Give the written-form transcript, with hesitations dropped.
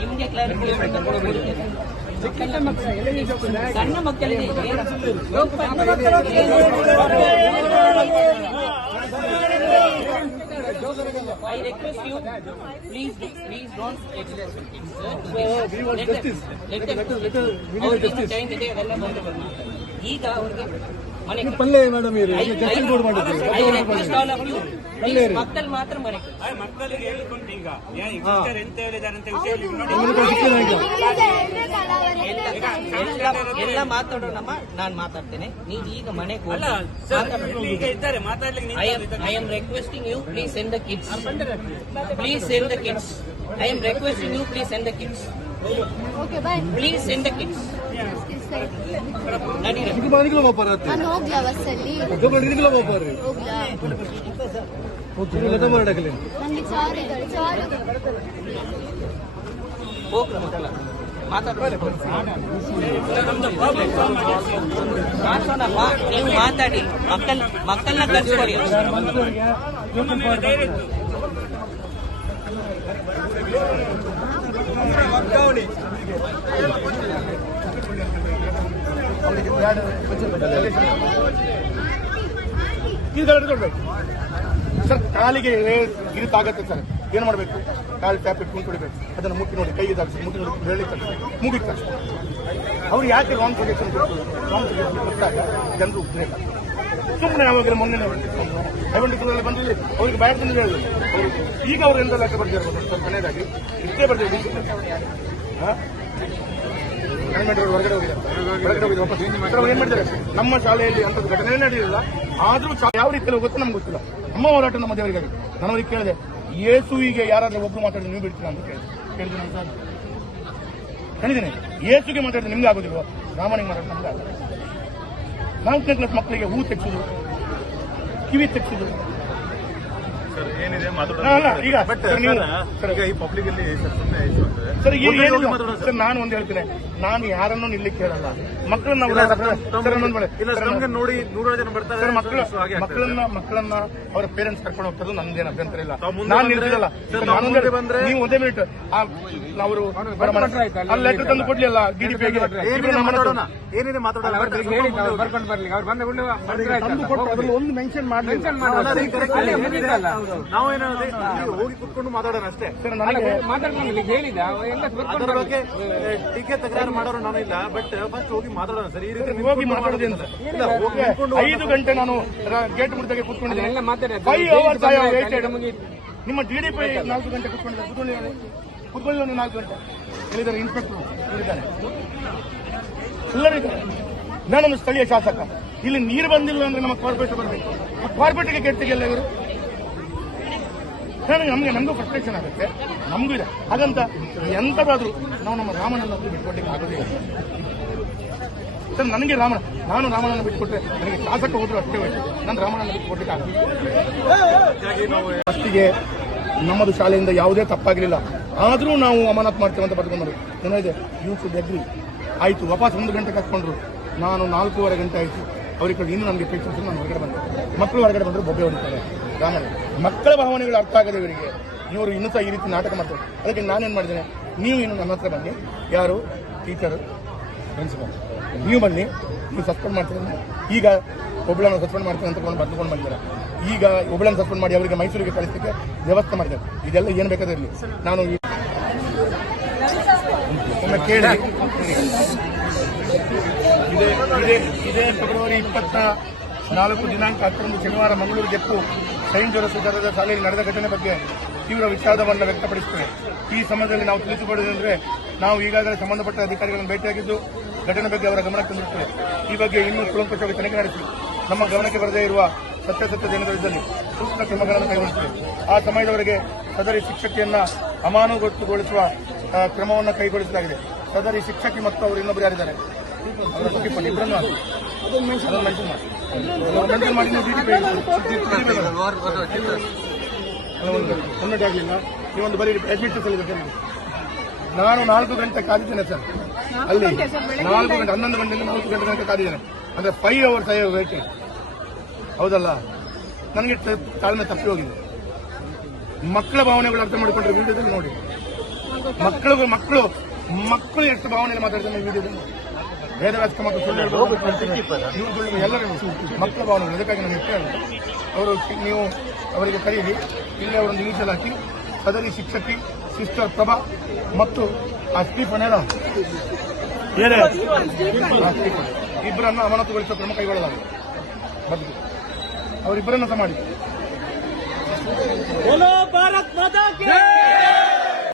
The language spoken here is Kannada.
ನಿಮ್ಗೆ ಕ್ಲಾರಿಫಿಕೇಶನ್ ಸಣ್ಣ ಮಕ್ಕಳಿಗೆ I request you, please don't excess. ಈಗ ಅವ್ರಿಗೆ ಮಕ್ಕಳು ಮಾತ್ರ ಮನೆ ಮಕ್ಕಳಿಗೆ ಹೇಳಿಕೊಂಡು ಈಗ ಎಂತ ಹೇಳಿದ್ದಾರೆ ಅಂತ ಎಲ್ಲ ಮಾತಾಡೋಣಮ್ಮ. ನಾನು ಮಾತಾಡ್ತೇನೆ, ನೀವು ಈಗ ಮನೆಗೆ I am requesting you, please send the kids. Please send the kids. I am requesting you, please send the kids. Please send the kids. ನೀವು ಮಾತಾಡಿ, ಮಕ್ಕಳನ್ನ ಕರ್ಸ್ಕೊಡಿ. ಸರ್ ಕಾಲಿಗೆ ಇರುತ್ತಾಗತ್ತೆ ಸರ್, ಏನು ಮಾಡಬೇಕು? ಕಾಲು ಟ್ಯಾಪ್ ಇಟ್ಕೊಂಡು ಕುಡಿಬೇಕು, ಅದನ್ನು ಮುಟ್ಟಿ ನೋಡಿ, ಕೈಗೆ ದಾಗಿಸಿ ಮುಟ್ಟಿ ನೋಡಿ, ಬೆಳ್ಳಿ ತರಿಸಿ ಮುಗಿಗೆ ತರಿಸಿ. ಅವ್ರು ಯಾಕೆ ರಾಂಗ್ ಸಜೆಷನ್ ಕೊಟ್ಟಾಗ ಜನರು ಉದ್ರೇಕ ಸುಮ್ಮನೆ ಯಾವಾಗಲೂ ಮೊನ್ನೆ ಐವಂಡಿಕಲ್ಲಿ ಬಂದಿಲ್ಲ, ಅವ್ರಿಗೆ ಬ್ಯಾಟ್ ಬಂದಿದೆ ಹೇಳಿದ್ರು. ಈಗ ಅವ್ರು ಎಂತ ಲೆಕ್ಕ ಬರ್ದಿರ್ಬೋದು ಸರ್, ಮನೆಯದಾಗಿ ಇಷ್ಟೇ ಬರ್ದಿದೆ. ಹೊರಗಡೆ ಹೋಗಿದ್ದಾರೆ ವಾಪಸ್ ಏನ್ ಮಾಡಿದ್ದಾರೆ? ನಮ್ಮ ಶಾಲೆಯಲ್ಲಿ ಅಂತದ್ದು ಘಟನೆ ನಡೆಯಲಿಲ್ಲ, ಆದ್ರೂ ಯಾವ ರೀತಿಯಲ್ಲಿ ಹೋಗುತ್ತೆ ನಮ್ಗೆ ಗೊತ್ತಿಲ್ಲ. ನಮ್ಮ ಹೋರಾಟ ನಮ್ಮ ದೇವರಿಗಾಗಿ. ನಾನು ಅವ್ರಿಗೆ ಕೇಳಿದೆ, ಯೇಸುವಿಗೆ ಯಾರಾದ್ರೂ ಒಬ್ರು ಮಾತಾಡಿದ್ರೆ ನೀವು ಬಿಡ್ತೀರಾ ಅಂತ ಕೇಳಿದ್ದೀನಿ ಸರ್. ಹೇಳಿದ್ದೀನಿ, ಯೇಸುಗೆ ಮಾತಾಡಿದ್ರೆ ನಿಮ್ಗೆ ಆಗೋದಿಲ್ವ? ರಾಮನಿಗೆ ಮಾತಾಡಿದ್ರೆ ನಮ್ಗೆ ಆಗೋದಿಲ್ಲ. 4ನೇ ಕ್ಲಾಸ್ ಮಕ್ಕಳಿಗೆ ಹೂ ತೆಗ್ಸುದು, ಕಿವಿ ತೆಗ್ಸುದು ಸರ್. ನಾನು ಒಂದು ಹೇಳ್ತೇನೆ, ನಾನು ಯಾರನ್ನೂ ನಿಲ್ಲಿಕ್ಕೆ ಹೇಳಲ್ಲ. ಮಕ್ಕಳನ್ನ ನೋಡಿ 100 ಜನ ಬರ್ತಾರೆ, ಮಕ್ಕಳನ್ನ ಅವರ ಪೇರೆಂಟ್ಸ್ ಕರ್ಕೊಂಡು ಹೋಗ್ತದ್ದು ನನ್ಗೇನು ಅಭ್ಯಂತರ ಇಲ್ಲ. ನಾನು ನಿಲ್ತಿರಲ್ಲ. ನೀವು ಒಂದೇ ಮಿನಿಟ್ ಅವರು ಲೆಟರ್ ತಂದು ಕೊಡ್ಲಿಲ್ಲ DDPಗೆ, ಏನಿದೆ ಮಾತಾಡೋಣ ಒಂದು ಮೆನ್ಷನ್ ಮಾಡಿ ನಾವೇನ ಹೋಗಿ ಕುತ್ಕೊಂಡು ಮಾತಾಡೋಣ ಅಷ್ಟೇ ಸರ್. ನನಗೆ ಅದರ ಬಗ್ಗೆ ಟೀಕೆ ತಕರಾರು ಮಾಡೋರು ನಾನು ಇಲ್ಲ, ಬಟ್ ಫಸ್ಟ್ ಹೋಗಿ ಮಾತಾಡೋಣ ಸರ್. ಈ ರೀತಿ ಹೋಗಿ ಮಾತಾಡೋದೇನು ಸರ್? 5 ಗಂಟೆ ನಾನು ಗೇಟ್ ಮುರಿದಾಗೆ ಕೂತ್ಕೊಂಡಿದ್ದೇನೆ. 5 hours ನಿಮ್ಮ DDP 4 ಗಂಟೆ ಕೂತ್ಕೊಂಡಿದ್ದಾರೆ. ಕೂತ್ಕೊಳ್ಳಿ 4 ಗಂಟೆ ಹೇಳಿದ್ದಾರೆ. ಇನ್ಸ್ಪೆಕ್ಟರ್ ಹೇಳಿದ್ದಾರೆ, ಎಲ್ಲರಿದ್ದಾರೆ. ನಾನೊಂದು ಸ್ಥಳೀಯ ಶಾಸಕ. ಇಲ್ಲಿ ನೀರು ಬಂದಿಲ್ಲ ಅಂದ್ರೆ ನಮ್ಮ ಕಾರ್ಪೊರೇಟ್ ಬರಬೇಕು. ಕಾರ್ಪೊರೇಟ್ಗೆ ಗೇಟ್ ತೆಗೆಯಲ್ಲ ಇವರು. ನಮಗೂ ಫ್ರಸ್ಟ್ರೇಷನ್ ಆಗುತ್ತೆ, ನಮಗೂ ಇದೆ. ಹಾಗಂತ ಎಂಥದಾದ್ರೂ ನಾವು ನಮ್ಮ ರಾಮನನ್ನು ಬಿಟ್ಕೊಟ್ಟಿಗೆ ಆಗೋದಿಲ್ಲ ಸರ್. ನನಗೆ ನಾನು ರಾಮನನ್ನು ಬಿಟ್ಕೊಟ್ರೆ ನನಗೆ ಶಾಸಕ ಹೋದ್ರು ಅಷ್ಟೇ ಹೋಯ್ತು. ನಾನು ರಾಮನನ್ನು ಬಿಟ್ಕೊಟ್ಟಿಗೆ ಆಗೋದಿಲ್ಲ. ಫಸ್ಟಿಗೆ ನಮ್ಮದು ಶಾಲೆಯಿಂದ ಯಾವುದೇ ತಪ್ಪಾಗಲಿಲ್ಲ, ಆದರೂ ನಾವು ಅಮಾನತ್ ಮಾಡ್ತೇವೆ ಅಂತ ಬರ್ಕೊಂಡ್ರು. ಏನಿದೆ ಯು ಶುಡ್ ಅಗ್ರಿ ಆಯಿತು. ವಾಪಸ್ 1 ಗಂಟೆ ಕರ್ಕೊಂಡ್ರು. ನಾನು 4:15 ಗಂಟೆ ಆಯಿತು. ಅವ್ರಿಗೆ ಇನ್ನೂ ನನಗೆ ಪೇಷನ್ಸ್. ನಾನು ಹೊರಗಡೆ ಬಂದೆ. ಮಕ್ಕಳು ಹೊರಗಡೆ ಬಂದರು, ಬೊಬ್ಬೆ ಹೊಡಿತಾರೆ. ರಾಮರೇ ಮಕ್ಕಳ ಭಾವನೆಗಳು ಅರ್ಥ ಆಗದೆ ಇವರಿಗೆ. ಇವರು ಇನ್ನೂ ಸಹ ಈ ರೀತಿ ನಾಟಕ ಮಾಡ್ತಾರೆ. ಅದಕ್ಕೆ ನಾನೇನು ಮಾಡಿದ್ದೇನೆ, ನೀವು ಇನ್ನು ನನ್ನ ಹತ್ರ ಬನ್ನಿ. ಯಾರು ಟೀಚರ್ ಪ್ರಿನ್ಸಿಪಲ್, ನೀವು ಬನ್ನಿ, ನೀವು ಸಸ್ಪೆಂಡ್ ಮಾಡ್ತೀರ. ಈಗ ಒಬ್ಬಳನ್ನು ಸಸ್ಪೆಂಡ್ ಮಾಡ್ತೀನಿ ಅಂತ ಬರ್ದುಕೊಂಡು ಬಂದಿದ್ದಾರೆ. ಈಗ ಒಬ್ಬಳನ್ನು ಸಸ್ಪೆಂಡ್ ಮಾಡಿ ಅವರಿಗೆ ಮೈಸೂರಿಗೆ ಕಳಿಸಲಿಕ್ಕೆ ವ್ಯವಸ್ಥೆ ಮಾಡಿದ್ದಾರೆ. ಇದೆಲ್ಲ ಏನು ಬೇಕಾದ್ರೆ ಇರಲಿ. ನಾನು ಒಮ್ಮೆ ಕೇಳಿ, ಇದೇ ಫೆಬ್ರವರಿ 24 ದಿನಾಂಕ 10 ಶನಿವಾರ ಮಂಗಳೂರು ಜೆಪ್ಪು ಸೈಂಟ್ ಜೋಸೆಫ್ ದರ್ಗದ ಶಾಲೆಯಲ್ಲಿ ನಡೆದ ಘಟನೆ ಬಗ್ಗೆ ತೀವ್ರ ವಿಷಾದವನ್ನು ವ್ಯಕ್ತಪಡಿಸುತ್ತೇವೆ. ಈ ಸಮಯದಲ್ಲಿ ನಾವು ತಿಳಿಸಿಕೊಡುವುದೆಂದರೆ, ನಾವು ಈಗಾಗಲೇ ಸಂಬಂಧಪಟ್ಟ ಅಧಿಕಾರಿಗಳನ್ನು ಭೇಟಿಯಾಗಿದ್ದು ಘಟನೆ ಬಗ್ಗೆ ಅವರ ಗಮನಕ್ಕೆ ತಂದಿರುತ್ತೇವೆ. ಈ ಬಗ್ಗೆ ಇನ್ನೂ ಕೂಲಂಕಷವಾಗಿ ತನಿಖೆ ನಡೆಸಿ ನಮ್ಮ ಗಮನಕ್ಕೆ ಬರದೇ ಇರುವ ಸತ್ಯಾಸತ್ಯ ಜನರಿದ್ದಲ್ಲಿ ಸೂಕ್ತ ಕ್ರಮಗಳನ್ನು ಕೈಗೊಳ್ಳುತ್ತೇವೆ. ಆ ಸಮಯದವರೆಗೆ ಸದರಿ ಶಿಕ್ಷಕಿಯನ್ನು ಅಮಾನತುಗೊಳಿಸುವ ಕ್ರಮವನ್ನು ಕೈಗೊಳಿಸಲಾಗಿದೆ. ಸದರಿ ಶಿಕ್ಷಕಿ ಮತ್ತು ಅವರು ಇನ್ನೊಬ್ಬರು ಯಾರಿದ್ದಾರೆ ಇಬ್ಬರನ್ನು ಮೆನ್ಷನ್ ಮಾಡಿ ಒಮ್ಮೆ ಆಗಲಿಲ್ಲ. ನೀವೊಂದು ಬರೀ ಅಡ್ಮಿಟ್ ಸಲ್ಲಿದೆ. ನಾನು 4 ಗಂಟೆ ಕಾದಿದ್ದೇನೆ ಸರ್. ಅಲ್ಲಿ 4 ಗಂಟೆ 11 ಗಂಟೆಯಿಂದ 4 ಗಂಟೆ ತನಕ ಕಾದಿದ್ದೇನೆ. ಅಂದ್ರೆ 5 hours ವೇಟಿಂಗ್. ಹೌದಲ್ಲ, ನನಗೆ ತಾಳ್ಮೆ ತಪ್ಪಿ ಹೋಗಿದೆ. ಮಕ್ಕಳ ಭಾವನೆಗಳು ಅರ್ಥ ಮಾಡಿಕೊಂಡ್ರೆ ವಿಡಿಯೋದಲ್ಲಿ ನೋಡಿ. ಮಕ್ಕಳು ಎಷ್ಟು ಭಾವನೆಯಲ್ಲಿ ಮಾತಾಡ್ತಾರೆ ಈ ವಿಡಿಯೋದಲ್ಲಿ. ವೇದವ್ಯಾಸ ಮತ್ತು ಸುಳ್ಳು ಹೇಳ್ಬೋದು, ಇವ್ರು ಸುಳ್ಳು ಎಲ್ಲರೂ ಮಕ್ಕಳ ಭಾವನೆಗಳು. ಅದಕ್ಕಾಗಿ ನಾನು ಇಷ್ಟ ಅವರು ನೀವು ಅವರಿಗೆ ಕರೀರಿ. ಇಲ್ಲಿ ಅವರೊಂದು ಇನಿಷಿಯಲ್ ಹಾಕಿ ಸದರಿ ಶಿಕ್ಷಕಿ ಸಿಸ್ಟರ್ ಪ್ರಭಾ ಮತ್ತು ಆ ಸ್ಟೀಫನ್ ಇಬ್ಬರನ್ನು ಅಮಾನತುಗೊಳಿಸುವ ಕ್ರಮ ಕೈಗೊಳ್ಳಲಾಗಿದೆ. ಬದುಕು ಅವರಿಬ್ಬರನ್ನು ಸಹ ಮಾಡಿ. बोलो भारत माता की